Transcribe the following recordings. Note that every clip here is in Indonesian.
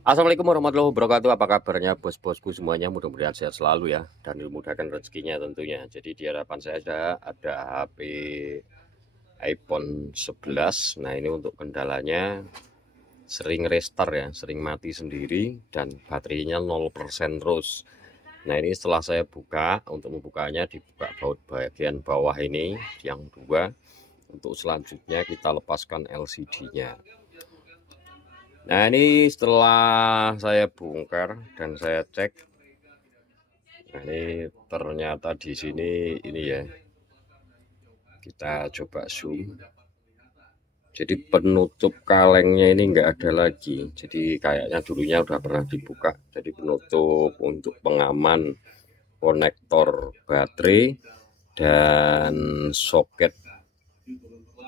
Assalamualaikum warahmatullahi wabarakatuh. Apa kabarnya bos-bosku semuanya? Mudah-mudahan sehat selalu ya dan dimudahkan rezekinya tentunya. Jadi di hadapan saya ada HP iPhone 11. Nah, ini untuk kendalanya sering restart ya, sering mati sendiri dan baterainya 0% terus. Nah, ini setelah saya buka, untuk membukanya dibuka baut bagian bawah ini yang dua. Untuk selanjutnya kita lepaskan LCD-nya. Nah, ini setelah saya bongkar dan saya cek, nah ini ternyata di sini ini ya, kita coba zoom. Jadi penutup kalengnya ini enggak ada lagi. Jadi kayaknya dulunya udah pernah dibuka. Jadi penutup untuk pengaman konektor baterai dan soket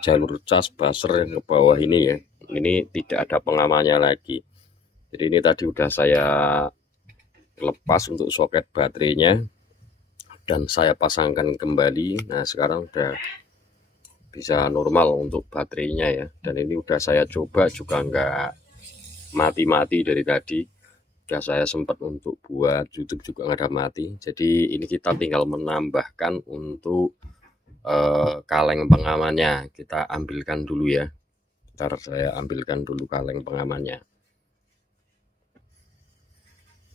jalur cas buzzer yang ke bawah ini ya. Ini tidak ada pengamannya lagi. Jadi ini tadi udah saya lepas untuk soket baterainya dan saya pasangkan kembali. Nah, sekarang udah bisa normal untuk baterainya ya. Dan ini udah saya coba juga nggak mati-mati dari tadi. Udah saya sempat untuk buat YouTube juga nggak ada mati. Jadi ini kita tinggal menambahkan untuk kaleng pengamannya. Kita ambilkan dulu ya. Ntar saya ambilkan dulu kaleng pengamannya.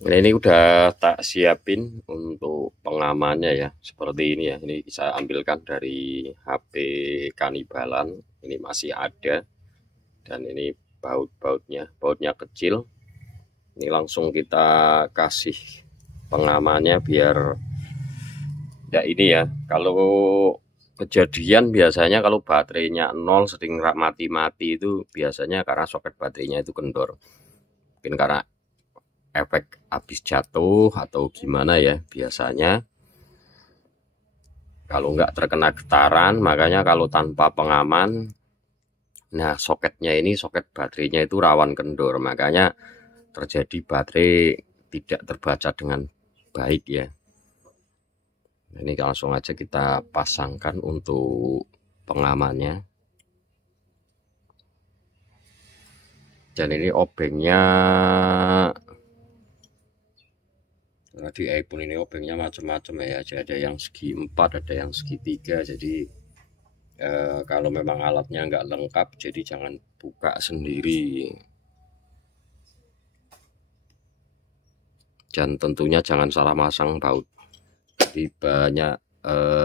Nah, ini udah tak siapin untuk pengamannya ya, seperti ini ya. Ini saya ambilkan dari HP Kanibalan. Ini masih ada dan ini bautnya kecil. Ini langsung kita kasih pengamannya biar ya ini ya. Kalau kejadian biasanya kalau baterainya nol sering mati-mati itu biasanya karena soket baterainya itu kendor. Mungkin karena efek habis jatuh atau gimana ya, biasanya kalau nggak terkena getaran. Makanya kalau tanpa pengaman, nah soketnya ini, soket baterainya itu rawan kendor, makanya terjadi baterai tidak terbaca dengan baik ya. Ini langsung aja kita pasangkan untuk pengamannya. Dan ini obengnya, di iPhone ini obengnya macam-macam ya. Jadi ada yang segi 4, ada yang segi 3. Jadi kalau memang alatnya nggak lengkap, jadi jangan buka sendiri. Dan tentunya jangan salah masang baut. Jadi banyak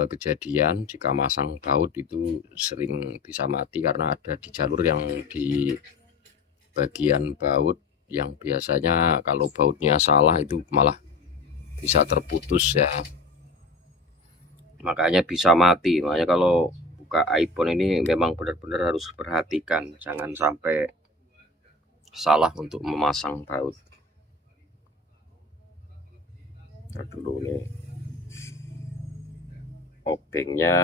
kejadian jika masang baut itu sering bisa mati karena ada di jalur yang di bagian baut yang biasanya kalau bautnya salah itu malah bisa terputus ya, makanya bisa mati. Makanya kalau buka iPhone ini memang benar-benar harus perhatikan, jangan sampai salah untuk memasang baut. Ntar dulu nih, obengnya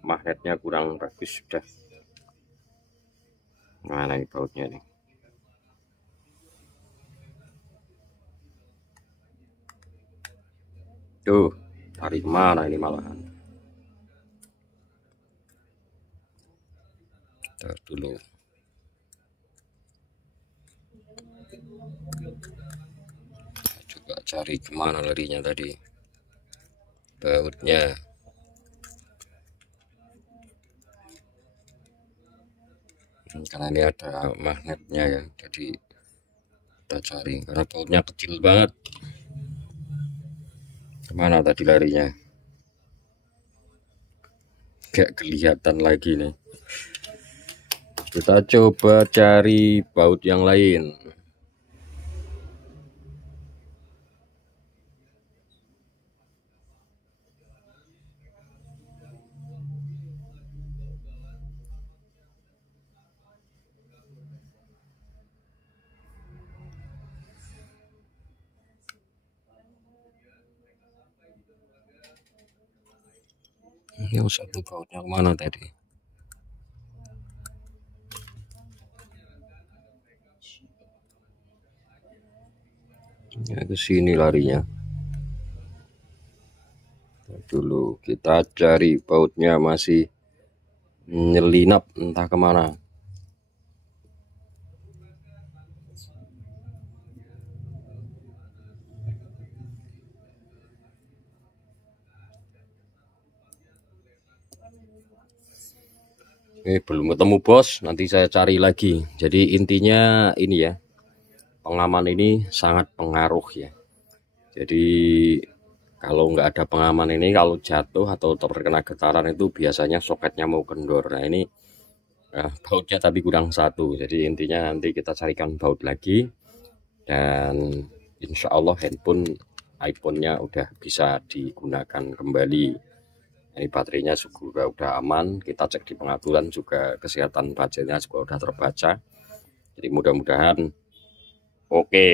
magnetnya kurang bagus sudah. Mana nih bautnya nih? Tuh, tarik mana ini malahan? Ntar dulu. Coba cari kemana larinya tadi bautnya. Karena ini ada magnetnya ya, jadi kita cari karena bautnya kecil banget. Kemana tadi larinya? Gak kelihatan lagi nih. Kita coba cari baut yang lain. Ini satu bautnya kemana tadi? Ya, ke sini larinya. Dulu kita cari bautnya masih nyelinap entah kemana. Belum ketemu bos, nanti saya cari lagi. Jadi intinya ini ya, pengaman ini sangat pengaruh ya. Jadi kalau nggak ada pengaman ini, kalau jatuh atau terkena getaran itu biasanya soketnya mau kendor. Nah ini bautnya tapi kurang satu. Jadi intinya nanti kita carikan baut lagi, dan insya Allah handphone iPhone-nya udah bisa digunakan kembali. Ini baterainya juga udah aman, kita cek di pengaturan juga kesehatan baterainya juga udah terbaca. Jadi mudah-mudahan oke.